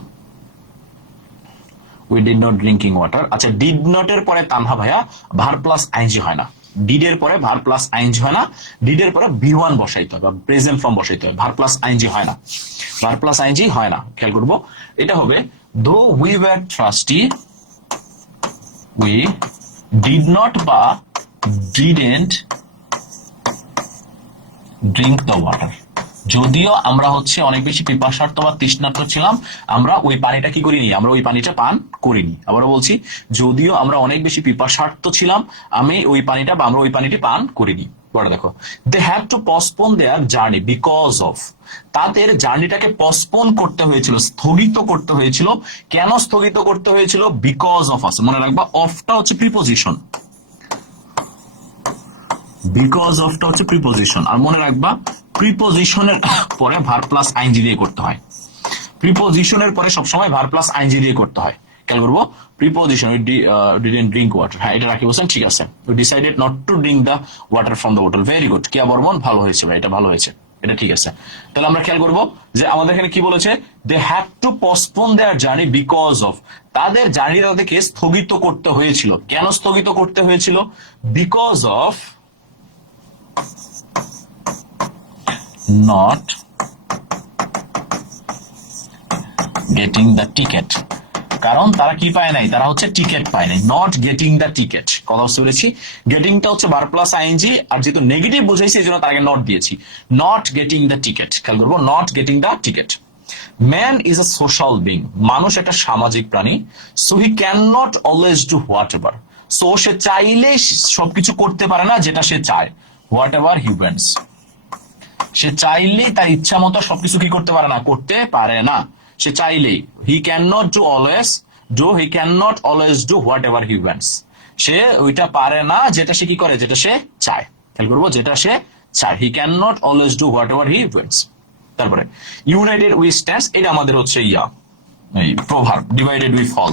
we did not drinking water. আচ্ছা ডিড নট এর পরে তানহা ভাইয়া ভার প্লাস আইএনজি হয় না, ডিড এর পরে ভার প্লাস আইএনজি হয় না, ডিড এর পরে বি ওয়ান বসাইতে হবে বা প্রেজেন্ট ফর্ম বসাইতে হবে, ভার প্লাস আইএনজি হয় না, ভার প্লাস আইএনজি হয় না। খেয়াল করবো, এটা হবে though we were thirsty we did not বা ডিডেন্ট ড্রিঙ্ক দ্য ওয়াটার, যদিও আমরা হচ্ছে অনেক বেশি পিপাসার্থ বা তৃষ্ণার্ত ছিলাম, আমরা ওই পানিটা কি করিনি, আমরা ওই পানিটা পান করিনি। আবারও বলছি, যদিও আমরা অনেক বেশি পিপাসার্থ ছিলাম, আমরা ওই পানিটি পান করিনি। পরে দেখো, they have to postpone their journey because of, তাদের জার্নিটাকে পসপোন করতে হয়েছিল, স্থগিত করতে হয়েছিল। কেন স্থগিত করতে হয়েছিল? বিকজ অফ আছে, মনে রাখবা অফটা হচ্ছে প্রিপোজিশন, বিকজ অফটা হচ্ছে প্রিপোজিশন। আর মনে রাখবা প্রিপোজিশনের পরে ভার্ব প্লাস আইএনজি দিয়ে করতে হয়, প্রিপোজিশনের পরে সবসময় ভার্ব প্লাস আইএনজি দিয়ে করতে হয়। খেয়াল করবো, প্রিপোজিশন ডিডন্ট ড্রিঙ্ক ওয়াটার, হ্যাঁ এটা রাখি বলছেন, ঠিক আছে। Decided not to drink the water from the বোতল, ভেরি গুড, কিয়া বর্মন, ভালো হয়েছে ভাই, এটা ভালো হয়েছে, এটা ঠিক আছে। তাহলে আমরা খেয়াল করবো যে আমাদের এখানে কি বলেছে, they have to postpone their journey because of, তাদের জার্নি তাদেরকে স্থগিত করতে হয়েছিল। কেন স্থগিত করতে হয়েছিল? Because of not getting the ticket, কারণ তারা কি পায় নাই, তারা হচ্ছে টিকেট পায় নাই, নট গেটিং দ্য টিকেট। কথা বুঝতে পেরেছি? গেটিংটা হচ্ছে ভার্ব প্লাস আইএনজি, আর যেহেতু নেগেটিভ বুঝাইছি এই জন্য তাকে নট দিয়েছি, নট গেটিং দ্য টিকেট। খেয়াল করবো, not getting the ticket. Man is a social being, মানুষ একটা সামাজিক প্রাণী। So he can not always do whatever, so সে চাইলে সবকিছু করতে পারে না যেটা সে চায়, হোয়াট এভার হি ওয়ান্টস, সে চাইলেই তার ইচ্ছা মতো সবকিছু কি করতে পারে না, করতে পারে না। সে চাইলেই, he can not always do whatever he wants, সে ওইটা পারে না যেটা সে কি করে, যেটা সে চায়। খেয়াল করবো, যেটা সে চায়, he can not always do whatever he wants. তারপরে ইউনাইটেড উই স্ট্যান্ডস, এটা আমাদের হচ্ছে এই proverb, divided we fall,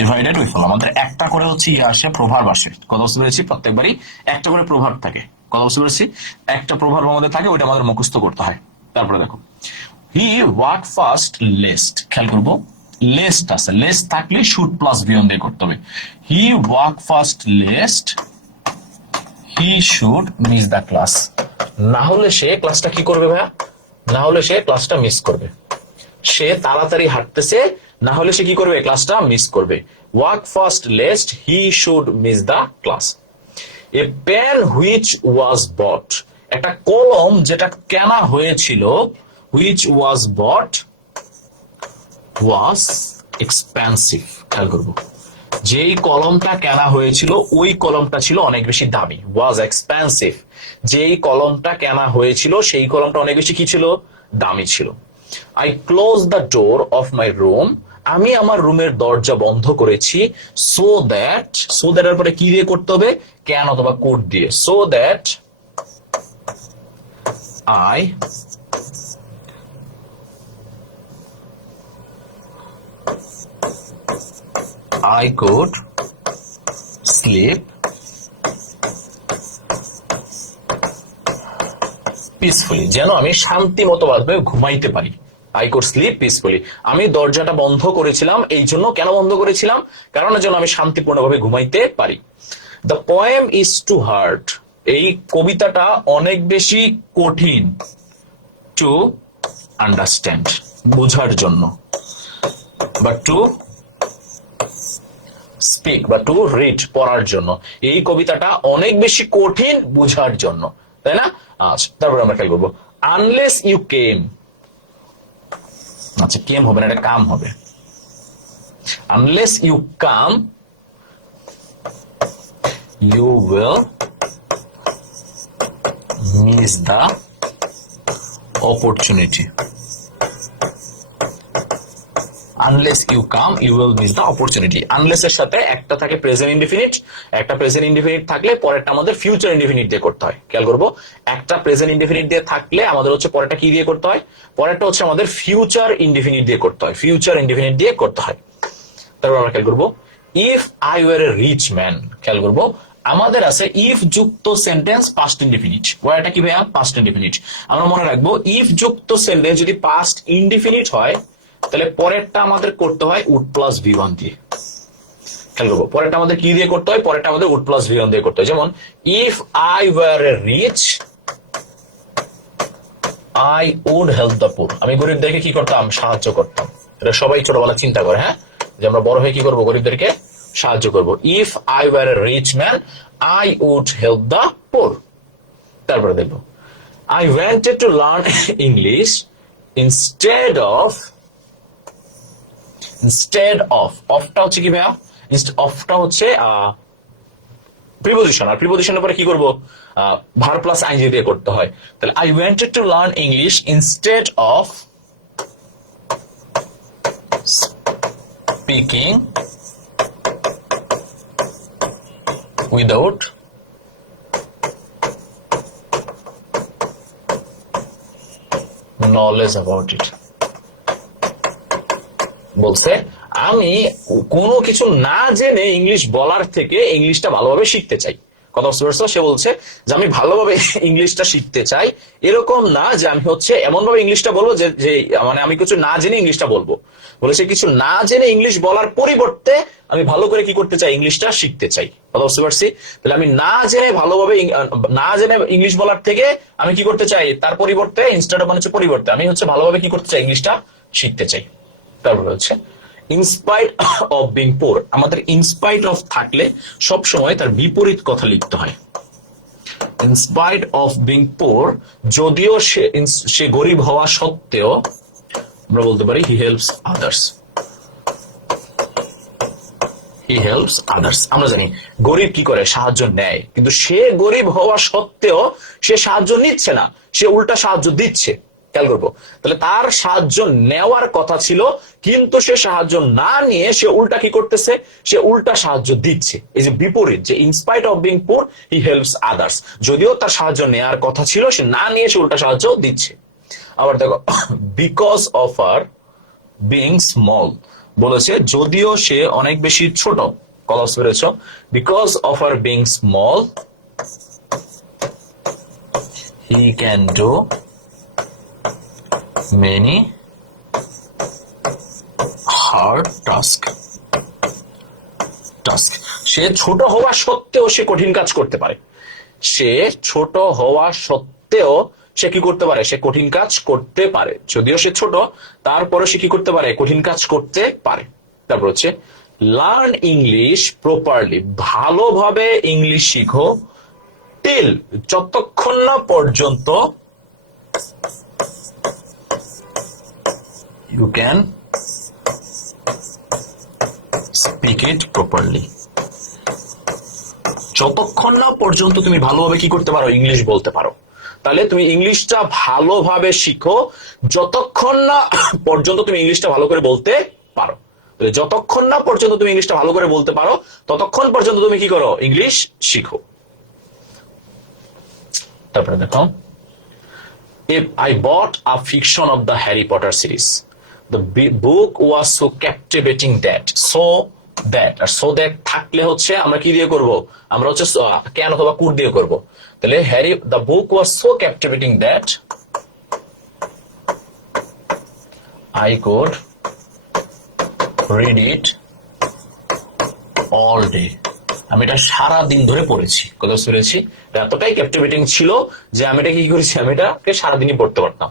divided we fall, আমাদের একটা করে হচ্ছে আসে, প্রভার্ব আসে। কথা বুঝতে পেরেছি? প্রত্যেকবারই একটা করে প্রভার্ব থাকে। কথা বুঝতে পেরেছি? একটা প্রভার্ব আমাদের থাকে, ওইটা আমাদের মুখস্থ করতে হয়। তারপরে দেখো, হি ওয়াক ফাস্ট লেস্ট, খেয়াল করবো লেস্ট আছে, লেস্ট থাকলে শুড প্লাস বিয়ন দিয়ে করতে হবে। হি walk fast lest he should miss the class, না হলে সে ক্লাসটা কি করবে ভাইয়া, না হলে সে ক্লাসটা মিস করবে। সে তাড়াতাড়ি হাঁটতেছে, না হলে সে কি করবে, ক্লাসটা মিস করবে। Walk fast lest he should miss the class. A pen which was bought, একটা কলম যেটা কেনা হয়েছিল, which was bot was expensive. খেয়াল করবো, যেই কলমটা কেনা হয়েছিল ওই কলমটা ছিল অনেক বেশি দামি, ওয়াজ এক্সপেন্সিভ। যেই কলমটা কেনা হয়েছিল সেই কলমটা অনেক বেশি কি ছিল, দামি ছিল। I close the door of my room, আমি আমার রুমের দরজা বন্ধ করেছি। সো দ্যাট এর পরে কি দিয়ে করতে হবে, ক্যান অথবা কুড দিয়ে। So that I could sleep peacefully, যেন আমি শান্তি মতো ভাবে ঘুমাইতে পারি। I could sleep peacefully, আমি দরজাটা বন্ধ করেছিলাম এই জন্য, কেন বন্ধ করেছিলাম, কারণ যেন আমি শান্তিপূর্ণভাবে ঘুমাইতে পারি। The poem is too hard, এই কবিতাটা অনেক বেশি কঠিন, to understand, বোঝার জন্য, বা to স্পিক বা টু রিড, পড়ার জন্য। এই কবিতাটা অনেক বেশি কঠিন বোঝার জন্য, তাই না? আচ্ছা, তারপরে আমরা খেয়াল করবো, আনলেস ইউ কেম, আচ্ছা কেম হবে না, এটা কাম হবে। Unless you come you will miss the opportunity. Unless you come you will miss the opportunity. Unless এর সাথে একটা থাকে প্রেজেন্ট ইনডিফিনিট, একটা প্রেজেন্ট ইনডিফিনিট থাকলে পরেরটা আমাদের ফিউচার ইনডিফিনিট দিয়ে করতে হয়। খেয়াল করবো, একটা প্রেজেন্ট ইনডিফিনিট দিয়ে থাকলে আমাদের হচ্ছে পরেরটা কি দিয়ে করতে হয়, পরেরটা হচ্ছে আমাদের ফিউচার ইনডিফিনিট দিয়ে করতে হয়, ফিউচার ইনডিফিনিট দিয়ে করতে হয়। তারপর আমরা খেয়াল করবো, if I were a rich man, খেয়াল করবো আমাদের আছে ইফ যুক্ত সেন্টেন্স পাস্ট ইনডিফিনিট, পরেরটা কি ভাইয়া, পাস্ট ইনডিফিনিট। আমরা মনে রাখবো ইফ যুক্ত সেন্টেন্স যদি পাস্ট ইনডিফিনিট হয় তাহলে পরেরটা আমাদের করতে হয় উড প্লাস ভি1 দিয়ে। খেয়াল করবো, পরেরটা আমাদের কি দিয়ে করতে হয়, পরেরটা আমাদের উড প্লাস ভি1 দিয়ে করতে হয়। যেমন if I were a rich I would help the poor, আমি গরিবদেরকে কি করতাম, সাহায্য করতাম। এটা সবাই ছোটবেলা চিন্তা করে, হ্যাঁ, যে আমরা বড় হয়ে কি করবো, গরিবদেরকে সাহায্য করবো। If I were a rich man I would help the poor. তারপরে দেখবো, I wanted to learn English instead of অফটা হচ্ছে কি ভাইয়া, অফটা হচ্ছে প্রিপোজিশন, আর প্রিপোজিশনের পরে কি করব, ভার্ব প্লাস আইএনজি দিয়ে করতে হয়। তাহলে I wanted to learn English instead of speaking without knowledge about it। বলছে আমি কোনো কিছু না জেনে ইংলিশ বলার থেকে ইংলিশটা ভালোভাবে শিখতে চাই। কথা বুঝতে পারছো? সে বলছে যে আমি ভালোভাবে ইংলিশটা শিখতে চাই, এরকম না যে আমি হচ্ছে এমন ভাবে ইংলিশটা বলবো যে যে মানে আমি কিছু না জেনে ইংলিশটা বলবো। বলেছে কিছু না জেনে ইংলিশ বলার পরিবর্তে আমি ভালো করে কি করতে চাই, ইংলিশটা শিখতে চাই। কথা বুঝতে পারছি? তাহলে আমি না জেনে ভালোভাবে না জেনে ইংলিশ বলার থেকে আমি কি করতে চাই, তার পরিবর্তে ইনস্টেড অফ মানে হচ্ছে পরিবর্তে আমি হচ্ছে ভালোভাবে কি করতে চাই, ইংলিশটা শিখতে চাই। তারপর হচ্ছে ইনস্পাইট অফ বিং পোর। আমাদের ইনস্পাইট অফ থাকলে সব সময় তার বিপরীত কথা লিখতে হয়। ইনস্পাইট অফ বিং পোর, যদিও সে গরিব হওয়া সত্ত্বেও আমরা বলতে পারি he helps others. He helps others. আমরা জানি গরিব কি করে, সাহায্য নেয়, কিন্তু সে গরিব হওয়া সত্ত্বেও সে সাহায্য নিচ্ছে না, সে উল্টা সাহায্য দিচ্ছে। খেয়াল করবো, তাহলে তার সাহায্য নেওয়ার কথা ছিল কিন্তু সে সাহায্য না নিয়ে সে উল্টা কি করতেছে, সে উল্টা সাহায্য দিচ্ছে। এই যে বিপরীত, যে ইনস্পাইট অফ বিং পুর হি হেল্পস আদার্স, যদিও তার সাহায্য নেওয়ার কথা ছিল সে না নিয়ে সে উল্টা সাহায্য দিচ্ছে। আবার দেখো because of are being small, বলেছে যদিও সে অনেক বেশি ছোট। কলস পেরেছ? Because of are being small he can do many hard task। সে ছোট হওয়া সত্ত্বেও সে কঠিন কাজ করতে পারে। সে ছোট হওয়া সত্ত্বেও সে কি করতে পারে, সে কঠিন কাজ করতে পারে। যদিও সে ছোট তারপরে সে কি করতে পারে, কঠিন কাজ করতে পারে। তারপর হচ্ছে লার্ন ইংলিশ প্রপারলি, ভালোভাবে ইংলিশ শিখো, টিল যতক্ষণ না পর্যন্ত you can speak it properly। যতক্ষণ না পর্যন্ত তুমি ভালোভাবে কি করতে পারো, ইংলিশ বলতে পারো। তাহলে তুমি ইংলিশটা ভালোভাবে শিখো যতক্ষণ না পর্যন্ত তুমি ইংলিশটা ভালো করে বলতে পারো। যতক্ষণ না পর্যন্ত তুমি ইংলিশটা ভালো করে বলতে পারো ততক্ষণ পর্যন্ত তুমি কি করো, ইংলিশ শিখো। তারপরে দেখো if I bought a fiction of the Harry Potter series, the book was so captivating that, R so that থাকলে হচ্ছে আমরা কি দিয়ে করব, আমরা হচ্ছে ক্যান অথবা কুড দিয়ে করব। তাহলে the book was so captivating that I could read it all day। আমি এটা সারা দিন ধরে পড়েছি। কথা শুনেছি, এতটাই ক্যাপটিভেটিং ছিল যে আমি এটা কি করেছি, আমি এটাকে সারাদিনই পড়তে পারতাম।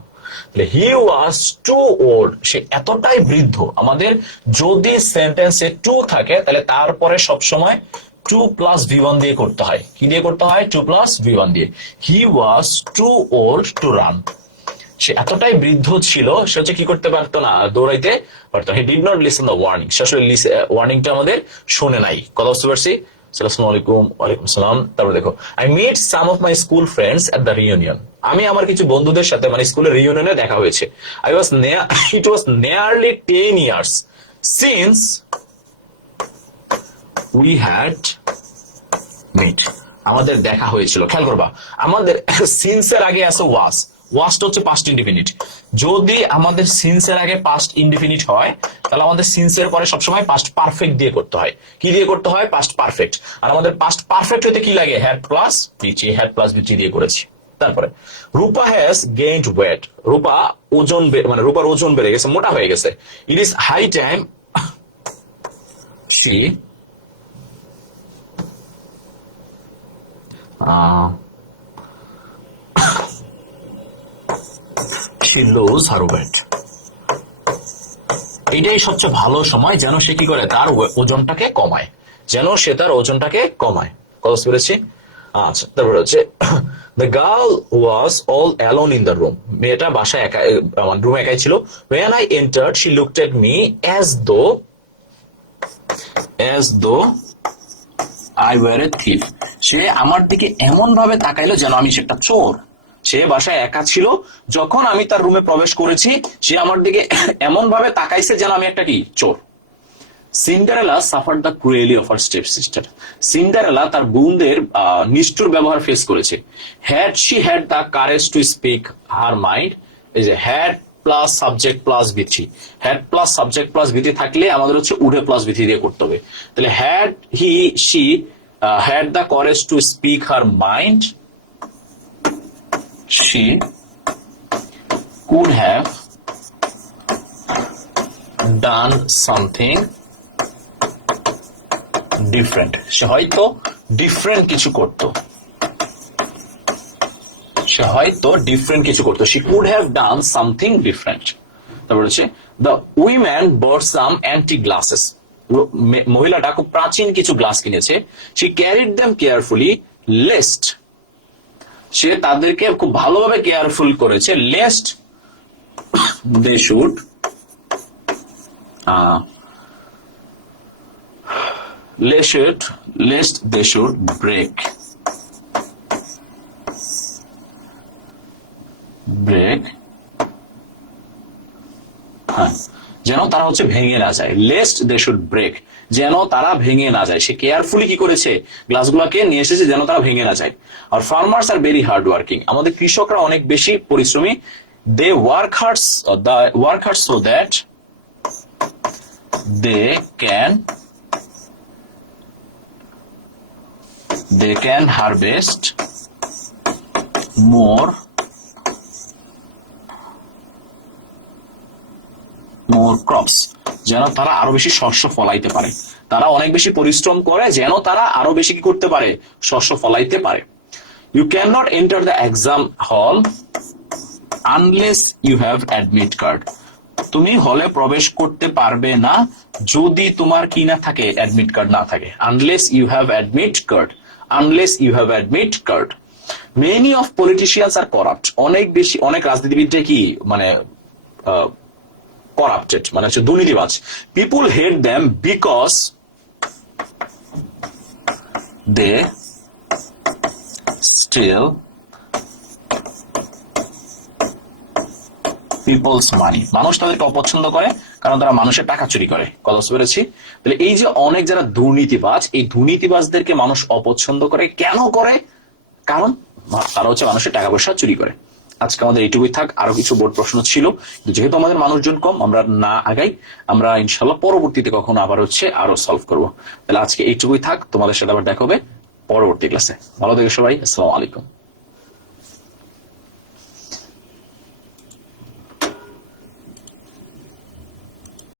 হি ওয়াজ টু ওল্ড, সে এতটাই বৃদ্ধ। আমাদের যদি সেন্টেন্সে টু থাকে তাহলে তারপরে সবসময় টু প্লাস V1 দিয়ে করতে হয়। কি দিয়ে করতে হয়, টু প্লাস V1 দিয়ে। হি ওয়াজ টু ওল্ড টু রান, সে এতটাই বৃদ্ধ ছিল সে হচ্ছে কি করতে পারতো না, দৌড়াইতে পারতো। He did not listen the warning, সে আসলে ওয়ার্নিংটা আমাদের শুনে নাই। কথা বুঝতে পারছি? আসসালামু আলাইকুম। ওয়ালাইকুম আসসালাম। তারপর দেখো I met some of my school friends at the reunion। আমি আমার কিছু বন্ধুদের সাথে মানে স্কুলের রিইউনিয়নে দেখা হয়েছে। It was nearly 10 years since we had met। আমাদের দেখা হয়েছিল। খেয়াল করবা, আমাদের সিন্স এর আগে আছে ওয়াজ, ওয়াজটা হচ্ছে পাস্ট ইনডিফিনিট। যদি আমাদের সিন্স এর আগে পাস্ট ইনডিফিনিট হয় তাহলে আমাদের সিন্স এর পরে সবসময় পাস্ট পারফেক্ট দিয়ে করতে হয়। কি দিয়ে করতে হয়, পাস্ট পারফেক্ট। আর আমাদের পাস্ট পারফেক্ট হতে কি লাগে, হ্যাড প্লাস বিচি, হ্যাড প্লাস বিচি দিয়ে করেছি। তারপরে Rupa has gained weight, Rupa ওজন মানে রূপার ওজন বেড়ে গেছে, মোটা হয়ে গেছে। It is high time she she lose her weight। এটাই সবচেয়ে ভালো সময় যেন সে কি করে, তার ওজনটাকে কমায়, যেন সে তার ওজনটাকে কমায়। কথা বুঝতে পেরেছি? আচ্ছা, তারপর হচ্ছে the girl was all alone in the room. মেয়েটা বাসায় একা, রুমে একাই ছিল. When I entered, she looked at me as though I were a thief. সে আমার দিকে এমন ভাবে তাকাইলো যেন আমি একটা চোর. সে বাসায় একা ছিল, যখন আমি তার রুমে প্রবেশ করেছি সে আমার দিকে এমন ভাবে তাকাইছে যেন আমি একটা কি চোর. Cinderella suffered the cruelly of her step sister. Cinderella তার বোনদের নিষ্ঠুর ব্যবহার ফেস করেছে. Had she had the courage to speak her mind. এই যে had plus subject plus V three, had plus subject plus V three থাকলে আমাদের হচ্ছে উডে প্লাস ভিথি দিয়ে করতে হবে. তাহলে had she had the courage to speak her mind, she could have done something different. সে হয়তো ডিফারেন্ট কিছু করতো. she could have done something different. তারপর হচ্ছে the women bought some antique glasses. মহিলাটা খুব প্রাচীন কিছু গ্লাস কিনেছে. she carried them carefully lest, সে তাদেরকে খুব ভালোভাবে কেয়ারফুল করেছে, লেস্ট দে শুড ব্রেক যেন তারা হচ্ছে ভেঙে না যায়. লেস্ট দে শুড ব্রেক, যেন তারা ভেঙে না যায়. সে কেয়ারফুলি কি করেছে, গ্লাসগুলোকে নিয়ে এসেছে যেন তারা ভেঙে না যায়. আর farmers are very hard working, আমাদের কৃষকরা অনেক বেশি পরিশ্রমী. They work hard so that they can harvest more crops, যেন তারা আরো বেশি শস্য ফলাইতে পারে. তারা অনেক বেশি পরিশ্রম করে যেন তারা আরো বেশি কি করতে পারে, শস্য ফলাইতে পারে. You can not enter the exam hall unless you have admit card. তুমি হলে প্রবেশ করতে পারবে না যদি তোমার কি না থাকে, অ্যাডমিট কার্ড না থাকে. Unless you have admit card. Many of politicians are corrupt. অনেক রাজনীতিবিদরা কি মানে corrupted, মানে হচ্ছে দুর্নীতিবাজ. People hate them because they steal people's money. মানুষ তাদেরকে অপছন্দ করে কারণ তারা মানুষের টাকা চুরি করে. কথা বুঝতে পেরেছি? তাহলে এই যে অনেক যারা দুর্নীতিবাজ, এই দুর্নীতিবাজদেরকে মানুষ অপছন্দ করে. কেন করে? কারণ তারা হচ্ছে মানুষের টাকা পয়সা চুরি করে. আজকে আমাদের এইটুকুই থাক. আরো কিছু বোর্ড প্রশ্ন ছিল, যেহেতু আমাদের মানুষজন কম, আমরা না আগাই, আমরা ইনশাল্লাহ পরবর্তীতে কখনো আবার হচ্ছে আরো সলভ করবো. তাহলে আজকে এইটুকুই থাক. তোমাদের সাথে আবার দেখা হবে পরবর্তী ক্লাসে. ভালো থেকো সবাই. আসসালামু আলাইকুম.